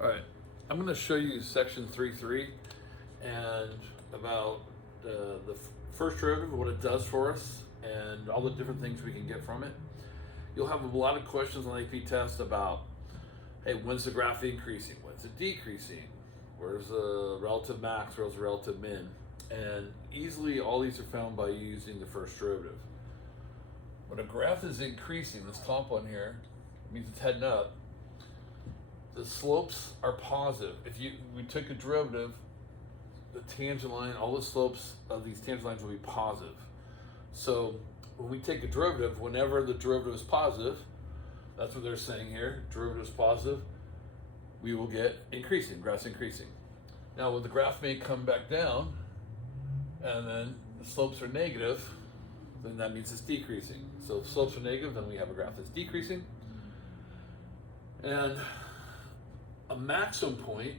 All right, I'm going to show you section 3.3 and about the first derivative, what it does for us, and all the different things we can get from it. You'll have a lot of questions on AP test about, hey, when's the graph increasing? When's it decreasing? Where's the relative max? Where's the relative min? And easily all these are found by using the first derivative. When a graph is increasing, this top one here means it's heading up. The slopes are positive. If we took a derivative, the tangent line, all the slopes of these tangent lines will be positive. So when we take a derivative, whenever the derivative is positive, that's what they're saying here, derivative is positive, we will get increasing, graph's increasing. Now when the graph may come back down and then the slopes are negative, then that means it's decreasing. So if slopes are negative, then we have a graph that's decreasing. And a maximum point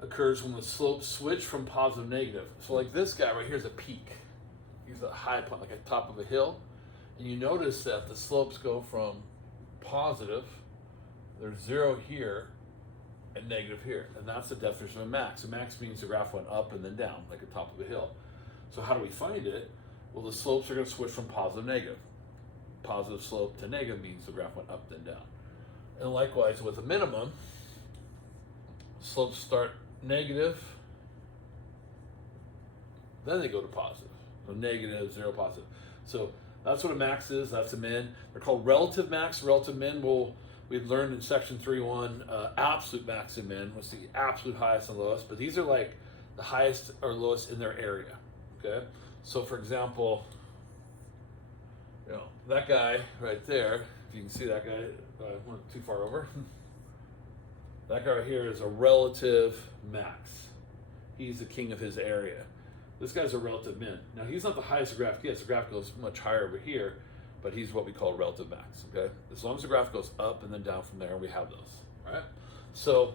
occurs when the slopes switch from positive to negative. So like this guy right here is a peak. He's a high point, like at the top of a hill. And you notice that the slopes go from positive, there's 0 here, and negative here. And that's the definition of a max. A max means the graph went up and then down, like at the top of a hill. So how do we find it? Well, the slopes are going to switch from positive to negative. Positive slope to negative means the graph went up then down. And likewise with a minimum, slopes start negative, then they go to positive. So negative, 0, positive. So that's what a max is, that's a min. They're called relative max, relative min. We've learned in section 3.1, absolute max and min was the absolute highest and lowest, but these are like the highest or lowest in their area, okay? So for example, that guy right there, if you can see that guy, I went too far over. That guy right here is a relative max. He's the king of his area. This guy's a relative min. Now he's not the highest the graph gets. The graph goes much higher over here, but he's what we call relative max, okay? As long as the graph goes up and then down from there, we have those, all right? So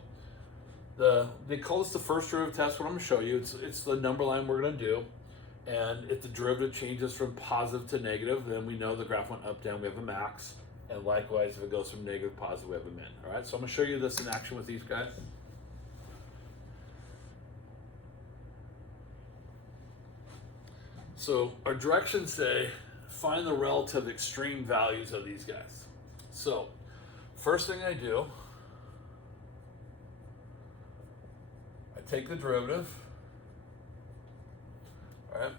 they call this the first derivative test. What I'm gonna show you, it's the number line we're gonna do. And if the derivative changes from positive to negative, then we know the graph went up, down, we have a max. And likewise, if it goes from negative to positive, we have a min. All right, so I'm gonna show you this in action with these guys. So our directions say, find the relative extreme values of these guys. So first thing I do, I take the derivative. All right.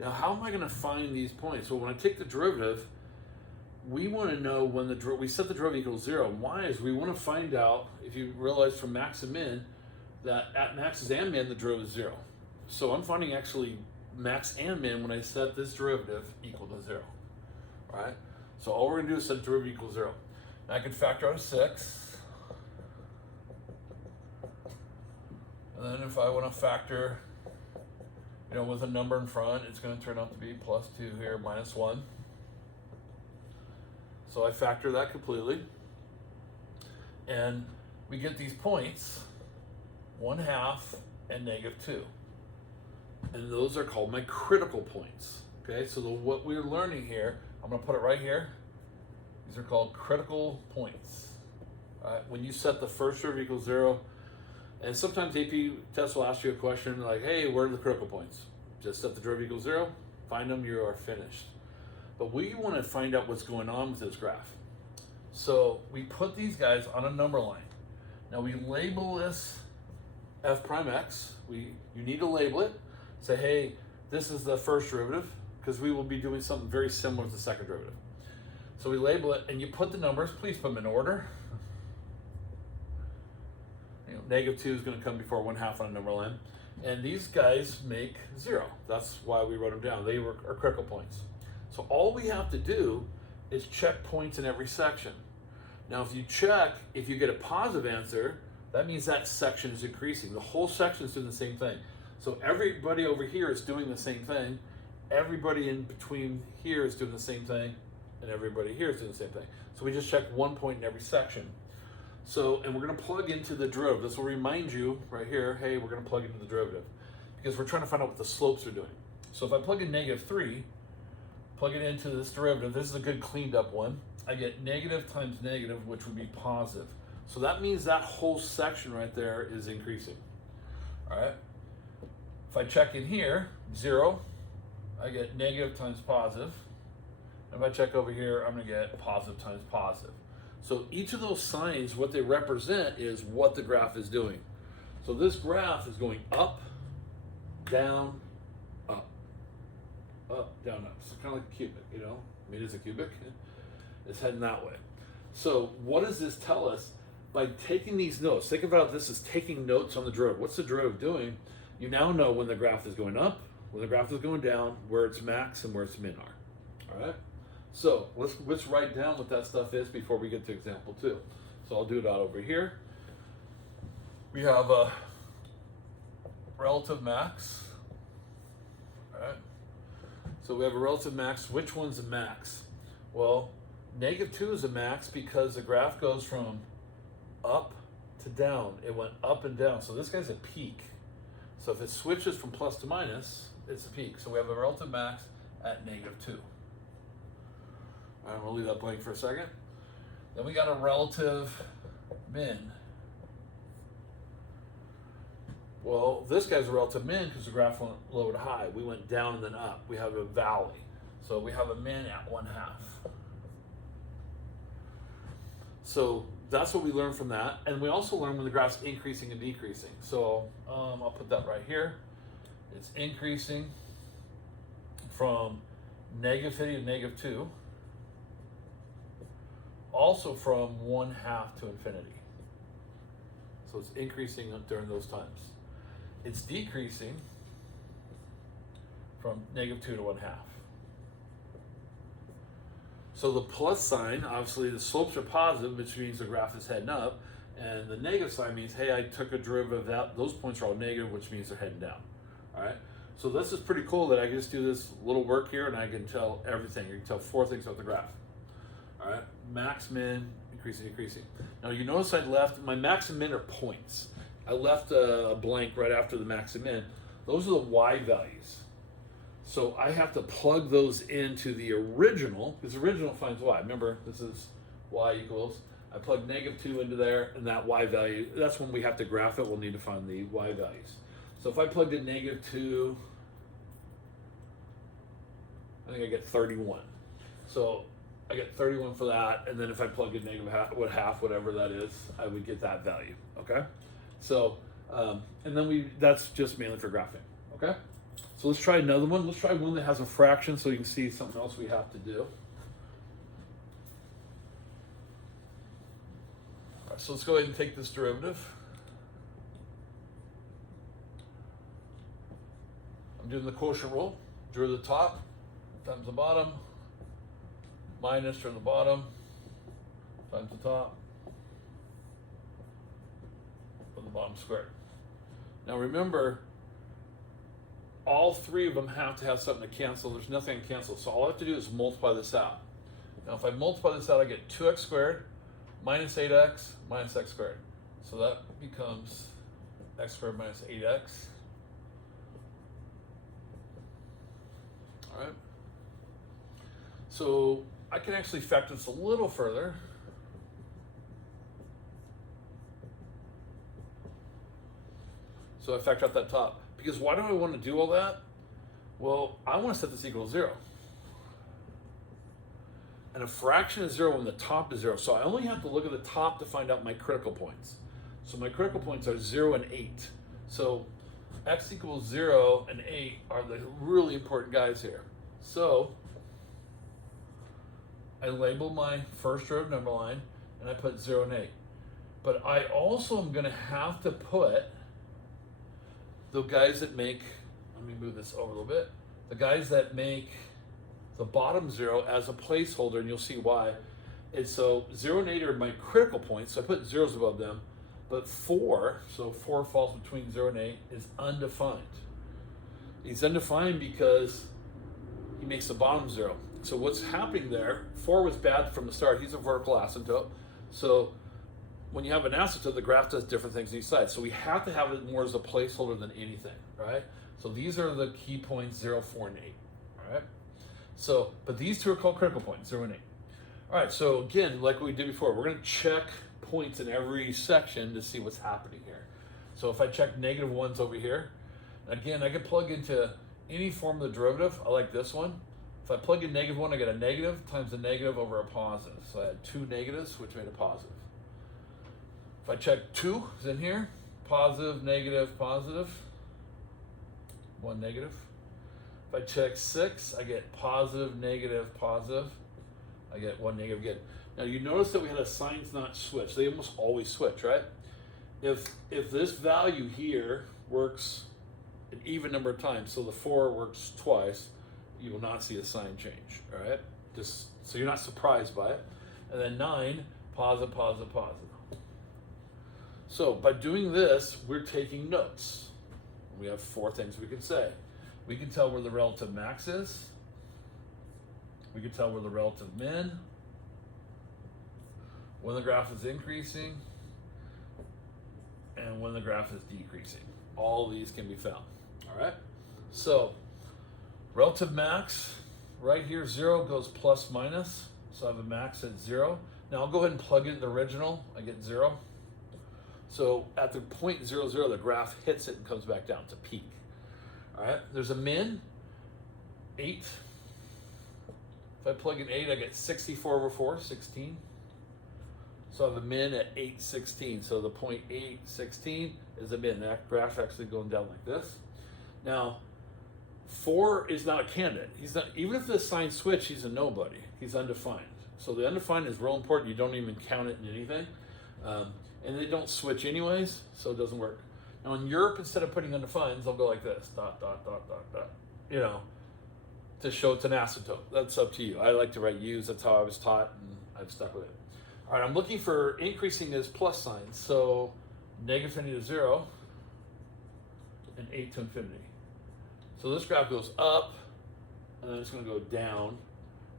Now, how am I going to find these points? Well, when I take the derivative, we want to know when we set the derivative equals 0. Why is we want to find out, if you realize from max and min, that at maxes and min, the derivative is 0. So I'm finding actually max and min when I set this derivative equal to 0. All right. So all we're going to do is set derivative equals 0. Now I can factor out a 6. And then if I want to factor, with a number in front, it's going to turn out to be plus 2 here, minus 1. So I factor that completely. And we get these points, 1/2 and -2. And those are called my critical points. Okay, so what we're learning here, I'm going to put it right here. These are called critical points. All right, when you set the first derivative equals 0, and sometimes AP tests will ask you a question like, hey, where are the critical points? Just set the derivative equals 0, find them, you are finished. But we want to find out what's going on with this graph. So we put these guys on a number line. Now we label this f prime x. You need to label it. Say, hey, this is the first derivative, because we will be doing something very similar to the second derivative. So we label it, and you put the numbers, please put them in order. -2 is going to come before 1/2 on a number line. And these guys make 0. That's why we wrote them down. They are critical points. So all we have to do is check points in every section. Now if you check, if you get a positive answer, that means that section is increasing. The whole section is doing the same thing. So everybody over here is doing the same thing. Everybody in between here is doing the same thing. And everybody here is doing the same thing. So we just check one point in every section. So, and we're going to plug into the derivative. This will remind you right here, hey, we're going to plug into the derivative because we're trying to find out what the slopes are doing. So if I plug in -3, plug it into this derivative, this is a good cleaned up one. I get negative times negative, which would be positive. So that means that whole section right there is increasing. All right. If I check in here, 0, I get negative times positive. If I check over here, I'm going to get positive times positive. So each of those signs, what they represent is what the graph is doing. So this graph is going up, down, up, down, up. So kind of like a cubic, you know? I mean, it's a cubic. It's heading that way. So what does this tell us? By taking these notes, think about this as taking notes on the derivative. What's the derivative doing? You now know when the graph is going up, when the graph is going down, where its max and where its min are. All right? So let's write down what that stuff is before we get to example 2. So I'll do it out over here. We have a relative max. All right? So we have a relative max. Which one's a max? Well, -2 is a max because the graph goes from up to down. It went up and down. So this guy's a peak. So if it switches from plus to minus, it's a peak. So we have a relative max at -2. All right, I'm gonna leave that blank for a second. Then we got a relative min. Well, this guy's a relative min because the graph went low to high. We went down and then up. We have a valley. So we have a min at 1/2. So that's what we learned from that. And we also learned when the graph's increasing and decreasing. So I'll put that right here. It's increasing from -50 to -2. Also from 1/2 to infinity. So it's increasing during those times. It's decreasing from -2 to 1/2. So the plus sign, obviously the slopes are positive, which means the graph is heading up. And the negative sign means, hey, I took a derivative of that. Those points are all negative, which means they're heading down. All right. So this is pretty cool that I can just do this little work here and I can tell everything. You can tell 4 things about the graph. All right. Max, min, increasing, decreasing. Now you notice I left, my max and min are points. I left a blank right after the max and min. Those are the y values. So I have to plug those into the original, because the original finds y. Remember, this is y equals, I plug -2 into there, and that y value, that's when we have to graph it, we'll need to find the y values. So if I plugged in -2, I think I get 31. So I get 31 for that, and then if I plug in -half, whatever that is, I would get that value, okay? So, and then that's just mainly for graphing, okay? So let's try another one. Let's try one that has a fraction so you can see something else we have to do. All right, so let's go ahead and take this derivative. I'm doing the quotient rule. Drew the top times the bottom, minus from the bottom times the top of the bottom squared. Now remember, all 3 of them have to have something to cancel. There's nothing to cancel. So all I have to do is multiply this out. Now if I multiply this out, I get 2x squared minus 8x minus x squared. So that becomes x squared minus 8x. All right. So I can actually factor this a little further. So I factor out that top. Because why do I want to do all that? Well, I want to set this equal to 0. And a fraction is 0 when the top is 0. So I only have to look at the top to find out my critical points. So my critical points are 0 and 8. So x equals 0 and 8 are the really important guys here. So I label my first row number line and I put 0 and 8. But I also am going to have to put the guys that make, let me move this over a little bit, the guys that make the bottom 0 as a placeholder, and you'll see why. And so 0 and 8 are my critical points, so I put zeros above them, but 4, so 4 falls between 0 and 8, is undefined. He's undefined because he makes the bottom 0. So what's happening there, 4 was bad from the start, he's a vertical asymptote, so when you have an asymptote, the graph does different things on each side. So we have to have it more as a placeholder than anything, right? So these are the key points, 0, 4, and 8, all right? So, but these 2 are called critical points, 0 and 8. All right, so again, like we did before, we're gonna check points in every section to see what's happening here. So if I check -1's over here, again, I can plug into any form of the derivative. I like this one. If I plug in -1, I get a negative times a negative over a positive. So I had 2 negatives, which made a positive. If I check 2 is in here, positive, negative, positive, 1 negative. If I check 6, I get positive, negative, positive. I get 1 negative again. Now you notice that we had a signs not switch. They almost always switch, right? If this value here works an even number of times, so the 4 works twice, you will not see a sign change, all right? Just so you're not surprised by it. And then 9, positive, positive, positive. So by doing this, we're taking notes. We have 4 things we can say. We can tell where the relative max is. We can tell where the relative min, when the graph is increasing, and when the graph is decreasing. All these can be found, all right? So relative max, right here, 0 goes plus minus, so I have a max at 0. Now I'll go ahead and plug in the original, I get 0. So at the point 0, 0, the graph hits it and comes back down to peak. All right, there's a min, 8. If I plug in 8, I get 64 over 4, 16. So I have a min at 816. So the point 816 is a min. That graph's actually going down like this. Now, 4 is not a candidate. He's not, even if the sign switch, he's a nobody. He's undefined. So the undefined is real important. You don't even count it in anything. And they don't switch anyways, so it doesn't work. Now in Europe, instead of putting undefined, they'll go like this, dot, dot, dot, dot, dot, you know, to show it's an asymptote. That's up to you. I like to write U's, that's how I was taught, and I've stuck with it. All right, I'm looking for increasing his plus signs, so -infinity to 0, and 8 to infinity. So this graph goes up, and then it's gonna go down,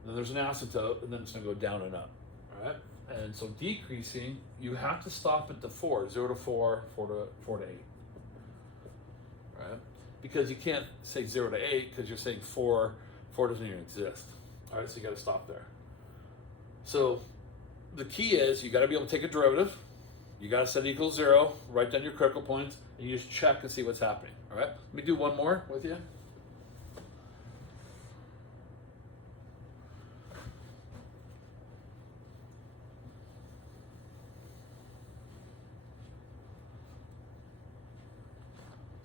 and then there's an asymptote, and then it's gonna go down and up, all right? And so decreasing, you have to stop at the 4, 0 to 4, 4 to 8, right? Because you can't say 0 to 8 because you're saying 4 doesn't even exist. All right, so you got to stop there. So the key is you got to be able to take a derivative. You got to set it equals 0, write down your critical points, and you just check and see what's happening. All right, let me do one more with you.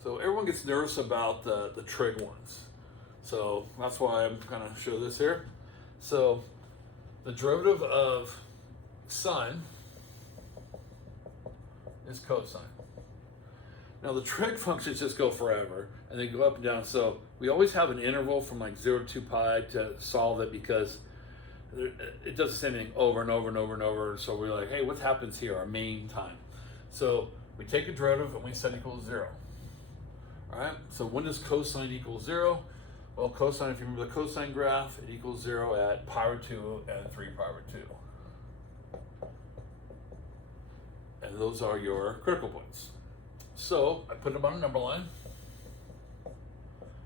So everyone gets nervous about the trig ones. So that's why I'm going to show this here. So the derivative of sine is cosine. Now the trig functions just go forever and they go up and down. So we always have an interval from like 0 to 2 pi to solve it because it does the same thing over and over and over and over. So we're like, hey, what happens here? Our main time. So we take a derivative and we set equal to 0. All right, so when does cosine equal 0? Well, cosine, if you remember the cosine graph, it equals 0 at pi over 2 and 3 pi over 2. And those are your critical points. So I put them on a number line.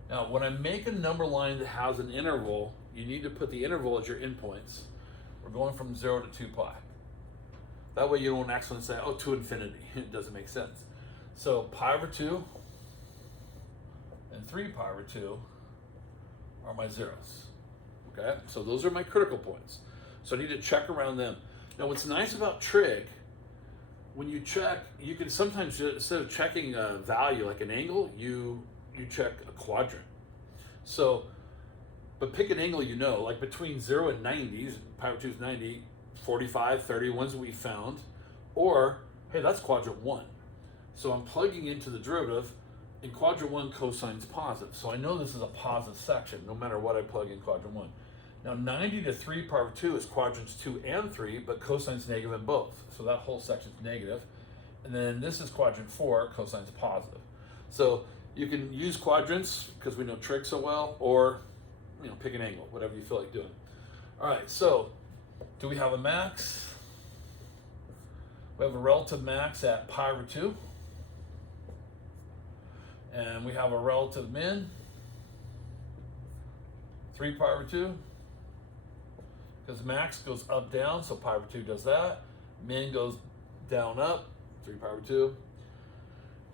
Now, when I make a number line that has an interval, you need to put the interval as your endpoints. We're going from 0 to 2 pi. That way you don't accidentally say, oh, to infinity. It doesn't make sense. So pi over 2 and 3 pi over 2 are my zeros. Okay, so those are my critical points. So I need to check around them. Now what's nice about trig, when you check, you can sometimes, instead of checking a value like an angle, you check a quadrant. So, but pick an angle you know, like between 0 and 90, pi over 2 is 90, 45, 30, ones that we found, or, hey, that's quadrant 1. So I'm plugging into the derivative. In quadrant 1, cosine's positive. So I know this is a positive section, no matter what I plug in quadrant 1. Now 90 to 3 pi over 2 is quadrants 2 and 3, but cosine's negative in both. So that whole section's negative. And then this is quadrant 4, cosine's positive. So you can use quadrants because we know trig so well, or pick an angle, whatever you feel like doing. All right, so do we have a max? We have a relative max at pi over 2. And we have a relative min, 3 pi over 2, because max goes up, down, so pi over 2 does that. Min goes down, up, 3 pi over 2.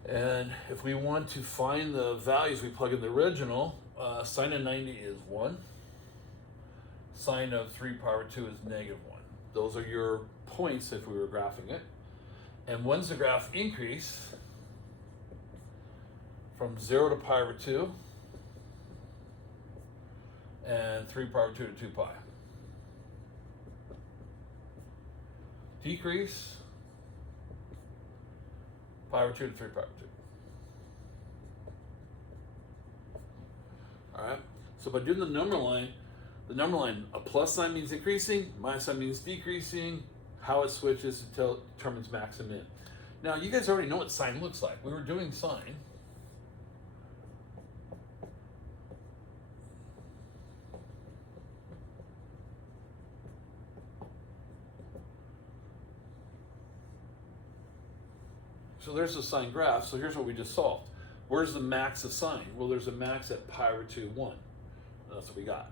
And if we want to find the values, we plug in the original. Sine of 90 is 1. Sine of 3 pi over 2 is negative 1. Those are your points if we were graphing it. And when's the graph increase? From 0 to pi over 2 and 3 pi over 2 to 2 pi. Decrease pi over 2 to 3 pi over 2. All right, so by doing the number line, a plus sign means increasing, minus sign means decreasing. How it switches determines max and min. Now, you guys already know what sine looks like. We were doing sine. So there's the sine graph. So here's what we just solved. Where's the max of sine? Well, there's a max at pi over 2, 1. That's what we got.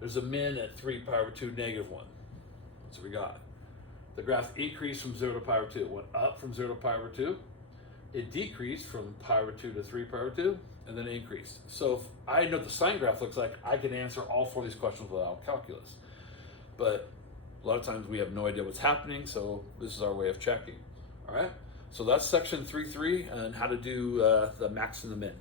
There's a min at 3 pi over 2, negative 1. That's what we got. The graph increased from 0 to pi over 2. It went up from 0 to pi over 2. It decreased from pi over 2 to 3 pi over 2, and then it increased. So if I know what the sine graph looks like, I can answer all 4 of these questions without calculus. But a lot of times we have no idea what's happening, so this is our way of checking. All right? So that's section 3.3 and how to do the max and the min.